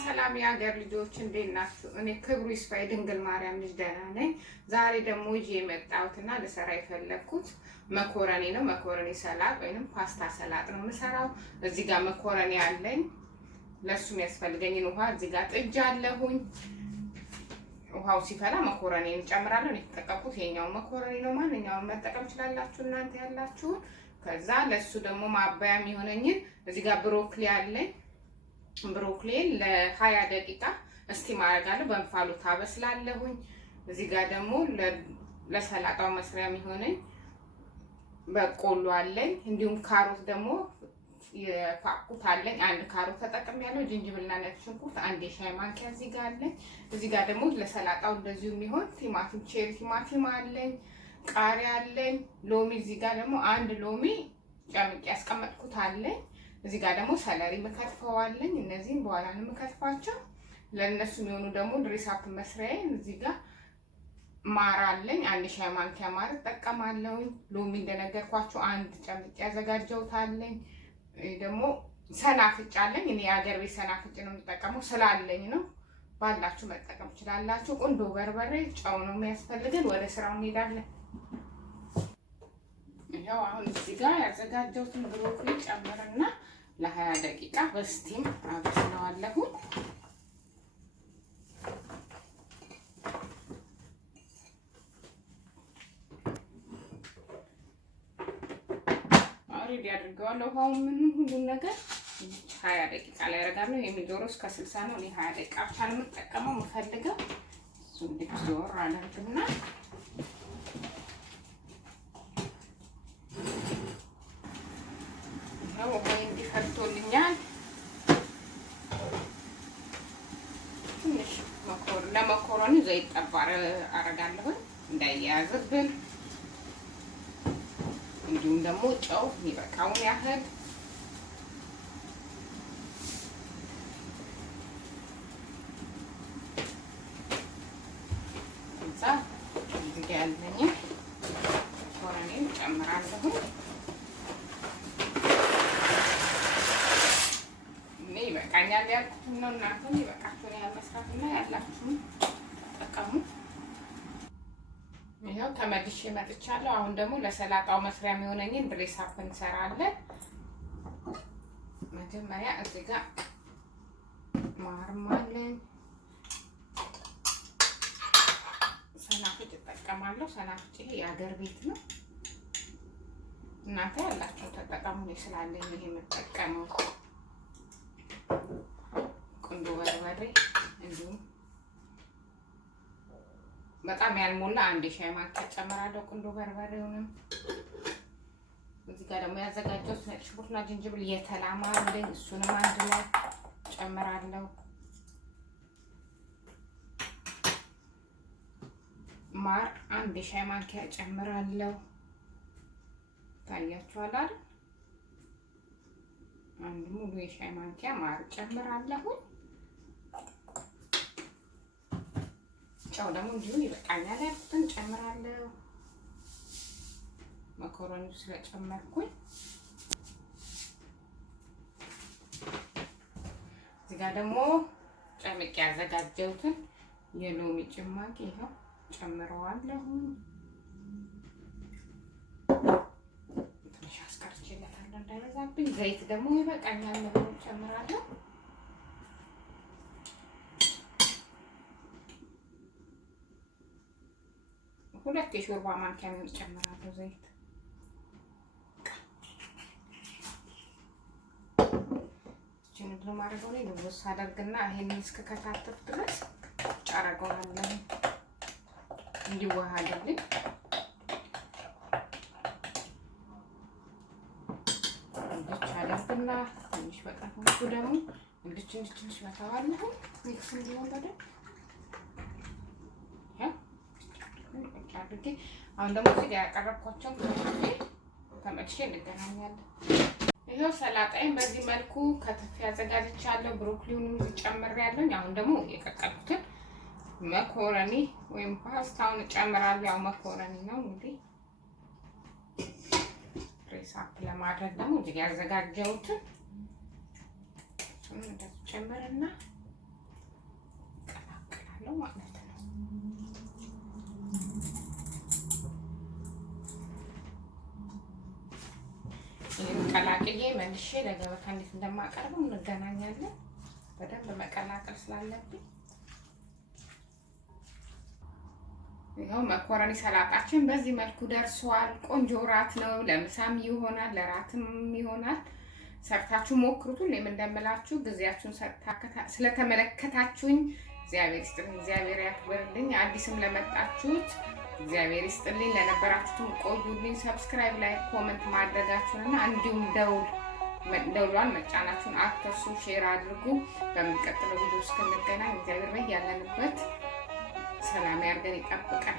ሰላም የሀገር ልጆች እንዴት ናችሁ? እኔ ክብሩ ይስፋ የድንግል ማርያም ልጅ ደህና ነኝ። ዛሬ ደግሞ ይዤ የመጣሁትና ልሰራ የፈለኩት መኮረኒ ነው። መኮረኒ ሰላጥ ወይንም ፓስታ ሰላጥ ነው የምሰራው። እዚህ ጋር መኮረኒ አለኝ። ለሱ የሚያስፈልገኝን ውሃ እዚህ ጋር ጥጃለሁኝ። ውሃው ሲፈላ መኮረኒን እንጨምራለሁ። እኔ የተጠቀምኩት የኛውን መኮረኒ ነው። ማንኛውንም መጠቀም ትችላላችሁ እናንተ ያላችሁን። ከዛ ለሱ ደግሞ ማባያ የሚሆነኝን እዚህ ጋር ብሮኮሊ አለኝ። ብሮኮሊን ለ20 ደቂቃ እስቲም አደርጋለሁ። በእንፋሎት አበስላለሁኝ። እዚህ ጋር ደግሞ ለሰላጣው መስሪያ የሚሆነኝ በቆሎ አለኝ። እንዲሁም ካሮት ደግሞ የፋቁት አለኝ። አንድ ካሮት ተጠቅሜያለሁ። ዝንጅብልና ነጭ ሽንኩርት አንድ የሻይ ማንኪያ እዚህ ጋር አለኝ። እዚህ ጋር ደግሞ ለሰላጣው እንደዚሁ የሚሆን ቲማቲም ቼሪ ቲማቲም አለኝ። ቃሪያ አለኝ። ሎሚ እዚህ ጋር ደግሞ አንድ ሎሚ ጨምቄ ያስቀመጥኩት አለኝ። እዚህ ጋር ደግሞ ሰለሪ መከትፈዋለኝ። እነዚህን በኋላ ነው የምከትፋቸው። ለነሱ የሚሆኑ ደግሞ ድሬሳፕ መስሪያዬ እዚህ ጋር ማር አለኝ። አንድ ሻይ ማንኪያ ማር እጠቀማለሁ። ሎሚ እንደነገርኳችሁ አንድ ጨምቄ ያዘጋጀሁት አለኝ። ደግሞ ሰናፍጭ አለኝ። እኔ የሀገር ቤት ሰናፍጭ ነው የምጠቀመው ስላለኝ ነው። ባላችሁ መጠቀም ትችላላችሁ። ቁንዶ በርበሬ፣ ጨው ነው የሚያስፈልገን። ወደ ስራው እንሄዳለን። ያው አሁን እዚህ ጋር ያዘጋጀሁትን ብሮኮሊ ጨምርና ለ20 ደቂቃ በስቲም አበስለዋለሁ። ኦሬዲ አድርገዋለሁ። ውሃው ምንም ሁሉን ነገር 20 ደቂቃ ላይ አደርጋለሁ። የሚዞረው እስከ 60 ነው። እኔ 20 ደቂቃ ብቻ ነው የምጠቀመው የምፈልገው። እሱ እንዲዞር አደርግና ውሃ እንዲፈልቶልኛል። ትንሽ ለመኮረኒ ዘይት ጠብ አደርጋለሁ እንዳይያያዝብን። እንዲሁም ደግሞ ጨው የሚበቃውን ያህል እዛ እዚህ ጋር ያለኝ መኮረኒን ጨምራለሁ። ይበቃኛል ያልኩትን ነው። እናንተም ይበቃችሁን ያህል መስራትና ያላችሁን ተጠቀሙ። ይኸው ተመልሼ መጥቻለሁ። አሁን ደግሞ ለሰላጣው መስሪያ የሚሆነኝን ድሬሳፕ እንሰራለን። መጀመሪያ እዚህ ጋር ማርም አለኝ። ሰናፍጭ እጠቀማለሁ። ሰናፍጭ ይሄ የሀገር ቤት ነው። እናንተ ያላችሁ ተጠቀሙ። ስላለኝ ይሄ የምጠቀመው ቁንዶ በርበሬ እንዲሁም በጣም ያልሞላ አንድ ሻይ ማንኪያ ጨምራለሁ። ቁንዶ በርበሬውንም እዚህ ጋር ደግሞ ያዘጋጀሁት ነጭ ሽንኩርትና ዝንጅብል የተላማ አለኝ። እሱንም አንድ ላይ ጨምራለሁ። ማር አንድ ሻይ ማንኪያ ጨምራለሁ። ታያችኋል አይደል? አንድ ሙሉ የሻይ ማንኪያ ማር ጨምራለሁ። ጨው ደግሞ እንዲሁ ይበቃኛል ያልኩትን ጨምራለሁ። መኮረኒው ስለጨመርኩኝ እዚህ ጋር ደግሞ ጨምቄ ያዘጋጀሁትን የሎሚ ጭማቂ ይኸው ጨምረዋለሁ። ትንሽ አስቀርቼለታለሁ እንዳይበዛብኝ። ዘይት ደግሞ ይበቃኛል ነው ጨምራለሁ። ሁለት የሾርባ ማንኪያ ነው ጨምራለሁ ዘይት። እቺን ለማድረግ ነው ልብስ አደርግና ይሄንን እስከከታተፍ ድረስ ጫራገዋለሁ እንዲዋሃድልኝ። እንዲች አደርግና ትንሽ በጣም ደግሞ እንዲች መታዋለሁ ሚክስ እንዲሆን በደንብ አድርጌ። አሁን ደግሞ እዚህ ጋር ያቀረብኳቸውን ተመልሼ እንገናኛለን። ይሄው ሰላጣዬን በዚህ መልኩ ከተፍ ያዘጋጅቻለሁ። ብሮኮሊውንም ጨምሬያለሁ። አሁን ደግሞ የቀቀልኩትን መኮረኒ ወይም ፓስታውን ጨምራለሁ። ያው መኮረኒ ነው እንግዲህ ድሬሳፕ ለማድረግ ደግሞ እዚህ ጋር ያዘጋጀሁትን እንደዚህ ጨምርና አደርጋለሁ ማለት ነው። ይሄን ቀላቅዬ መልሼ ለገበታ እንዴት እንደማቀርበው እንገናኛለን። በደንብ መቀላቀል ስላለብኝ ይኸው መኮረኒ ሰላጣችን በዚህ መልኩ ደርሷል። ቆንጆ ራት ነው። ለምሳም ይሆናል፣ ለራትም ይሆናል። ሰርታችሁ ሞክሩት። ሁሌም እንደምላችሁ ጊዜያችሁን ስለተመለከታችሁኝ እግዚአብሔር ይስጥልኝ፣ እግዚአብሔር ያክብርልኝ። አዲስም ለመጣችሁት እግዚአብሔር ይስጥልኝ፣ ለነበራችሁትም ቆዩልኝ። ሰብስክራይብ፣ ላይክ፣ ኮሜንት ማድረጋችሁንና እንዲሁም ደውሏን መጫናችሁን አትርሱ። ሼር አድርጉ። በሚቀጥለው ቪዲዮ እስክንገናኝ እግዚአብሔር በያለንበት ሰላም ያርገን ይጠብቀን።